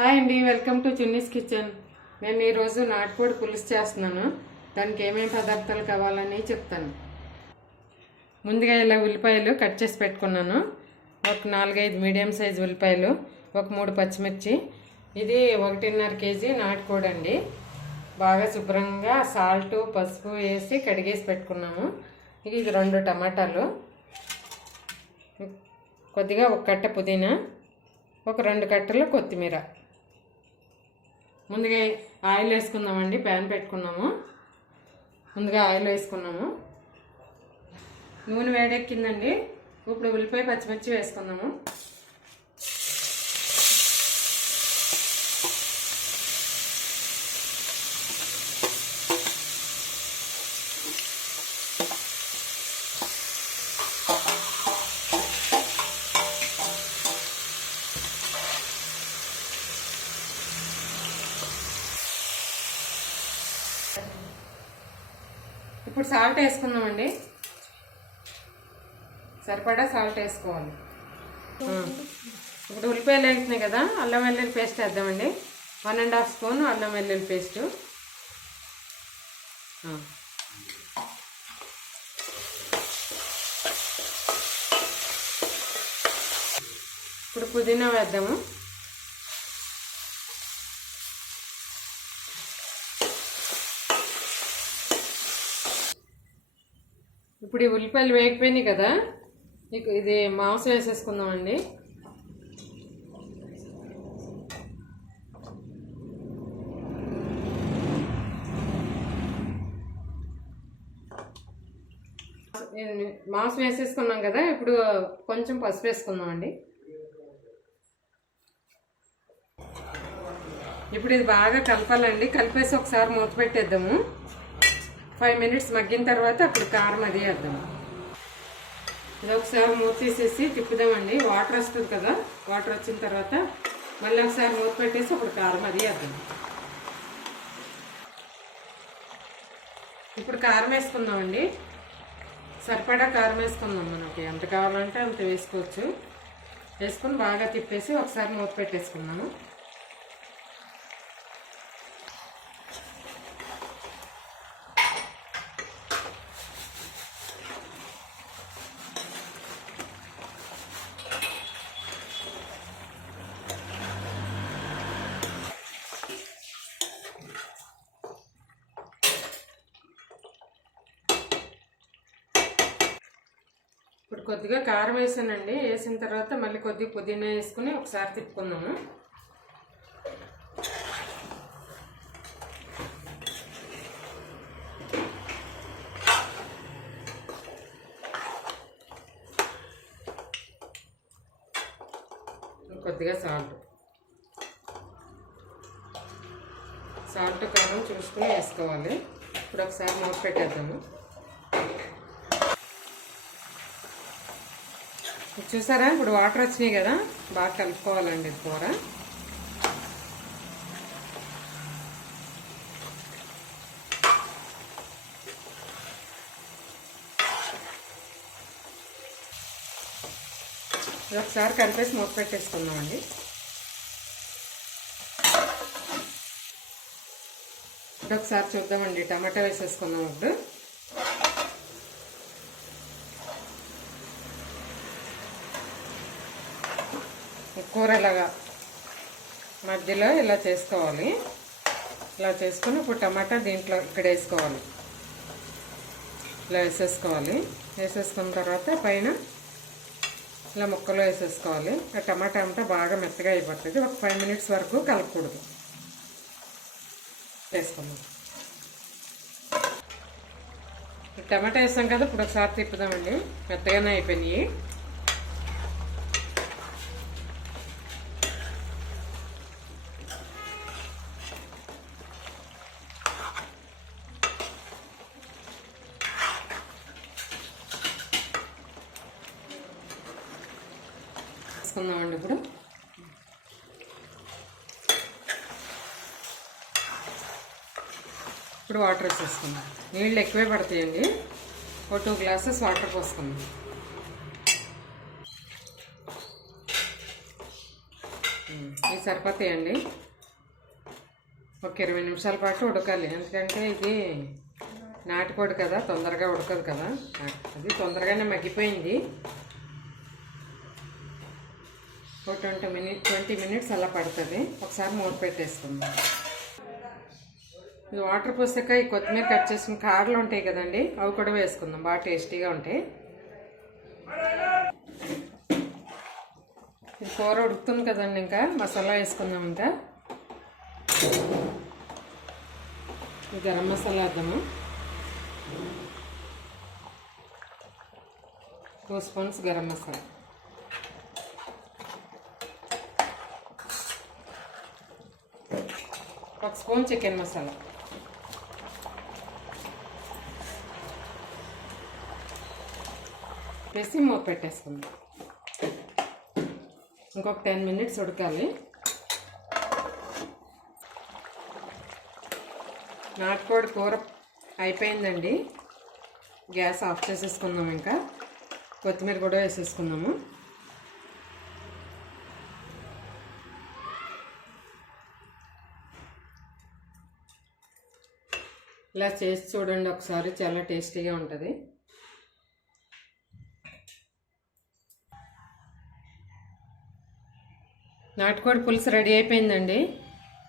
Hi అండి welcome to chunnis kitchen. నేను ఈరోజు నాటుకోడి పులుసు చేస్తున్నాను. దానికి ఏమేమి పదార్థాలు కావాలని చెప్తాను. ముందుగా ఇలా ఉల్లిపాయలు కట్ చేసి పెట్టుకున్నాను. ఒక నాలుగైదు మీడియం సైజ్ ఉల్లిపాయలు ఒక మూడు పచ్చిమిర్చి. ఇది ఒకటిన్నర కేజీ నాటుకోడి అండి. బాగా శుభ్రంగా సాల్ట్ పసుపు వేసి కడిగేసి పెట్టుకున్నాము. ఇది రెండు టమాటాలు. కొద్దిగా ఒక కట్ట పుదీనా ఒక రెండు కట్టలు కొత్తిమీర. ముందుగా ఆయిల్ వేసుకుందామండి ప్యాన్ పెట్టుకున్నాము. ముందుగా ఆయిల్ వేసుకున్నాము. నూనె వేడెక్కిందండి. ఇప్పుడు ఉల్లిపాయ పచ్చిమిర్చి వేసుకుందాము. ఇప్పుడు సాల్ట్ వేసుకుందామండి. సరిపడా సాల్ట్ వేసుకోవాలి. ఇప్పుడు ఉల్లిపాయలు వేస్తున్నాయి కదా అల్లం వెల్లుల్లి పేస్ట్ వేద్దామండి. వన్ అండ్ హాఫ్ స్పూన్ అల్లం వెల్లుల్లి పేస్ట్. ఇప్పుడు పుదీనా వేద్దాము. ఇప్పుడు ఈ ఉల్లిపాయలు వేగిపోయినాయి కదా మీకు ఇది మాంసం వేసేసుకుందామండి. మాంసం వేసేసుకున్నాం కదా ఇప్పుడు కొంచెం పసుపు వేసుకుందామండి. ఇప్పుడు ఇది బాగా కలపాలండి కలిపేసి ఒకసారి మూత పెట్టేద్దాము. ఫైవ్ మినిట్స్ మగ్గిన తర్వాత అప్పుడు కారం అది వేద్దాం. ఇది ఒకసారి మూత తీసేసి తిప్పుదామండి. వాటర్ వస్తుంది కదా వాటర్ వచ్చిన తర్వాత మళ్ళీ ఒకసారి మూత పెట్టేసి అప్పుడు కారం అది వేద్దాం. ఇప్పుడు కారం వేసుకుందామండి. సరిపడా కారం వేసుకుందాం మనకి. ఎంత కావాలంటే అంత వేసుకోవచ్చు. వేసుకొని బాగా తిప్పేసి ఒకసారి మూత పెట్టేసుకుందాము. కొద్దిగా కారం వేసానండి. వేసిన తర్వాత మళ్ళీ కొద్దిగా పుదీనా వేసుకుని ఒకసారి తిప్పుకుందాము. కొద్దిగా సాల్ట్. సాల్ట్ కారం చూసుకుని వేసుకోవాలి. ఇప్పుడు ఒకసారి మూత పెట్టేద్దాము. చూసారా? ఇప్పుడు వాటర్ వచ్చినాయి కదా బాగా కలుపుకోవాలండి కూర. ఒకసారి కలిపేసి మూత పెట్టేసుకుందామండి. ఇప్పుడు ఒకసారి చూద్దామండి టమాటా వేసేసుకుందాం ఇప్పుడు. కూర ఇలాగా మధ్యలో ఇలా చేసుకోవాలి. ఇలా చేసుకుని ఇప్పుడు టమాటా దీంట్లో ఇక్కడ వేసుకోవాలి. ఇలా వేసేసుకోవాలి. వేసేసుకున్న తర్వాత పైన ఇలా ముక్కలు వేసేసుకోవాలి. ఆ టమాటా అంతా బాగా మెత్తగా అయిపోతుంది. ఒక ఫైవ్ మినిట్స్ వరకు కలపకూడదు. వేసుకుందాం. టమాటా వేసాం కదా ఇప్పుడు ఒకసారి తిప్పుదామండి. మెత్తగానే అయిపోయినాయి. వేసుకుందామండి ఇప్పుడు. ఇప్పుడు వాటర్ వేసేసుకుందాం. నీళ్ళు ఎక్కువే పడతాయండి. ఒక టూ గ్లాసెస్ వాటర్ పోసుకుందాం. ఇది సరిపోతాయండి. ఒక ఇరవై నిమిషాల పాటు ఉడకాలి. ఎందుకంటే ఇది నాటుకోడు కదా తొందరగా ఉడకదు కదా. అది తొందరగానే మగ్గిపోయింది. ఒక ట్వంటీ మినిట్ ట్వంటీ మినిట్స్ అలా పడుతుంది. ఒకసారి మూత పెట్టేసుకుందాం. ఇది వాటర్ పోసాక ఈ కొత్తిమీర కట్ చేసిన కారలు ఉంటాయి కదండి అవి కూడా వేసుకుందాం. బాగా టేస్టీగా ఉంటాయి. ఇది కూర ఉడుకుతుంది కదండి ఇంకా మసాలా వేసుకుందాం ఇంకా. గరం మసాలా వేద్దాము. టూ స్పూన్స్ గరం మసాలా ఒక స్పూన్ చికెన్ మసాలా. వేసి మూత పెట్టేసుకుందాం. ఇంకొక టెన్ మినిట్స్ ఉడకాలి. నాటుకోడి కూర అయిపోయిందండి. గ్యాస్ ఆఫ్ చేసేసుకుందాం ఇంకా. కొత్తిమీర కూడా వేసేసుకుందాము. ఇలా చేసి చూడండి ఒకసారి చాలా టేస్టీగా ఉంటుంది. నాటుకోడి పులుసు రెడీ అయిపోయిందండి.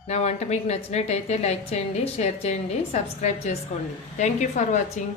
నా వంట మీకు నచ్చినట్టయితే లైక్ చేయండి షేర్ చేయండి సబ్స్క్రైబ్ చేసుకోండి. Thank you for watching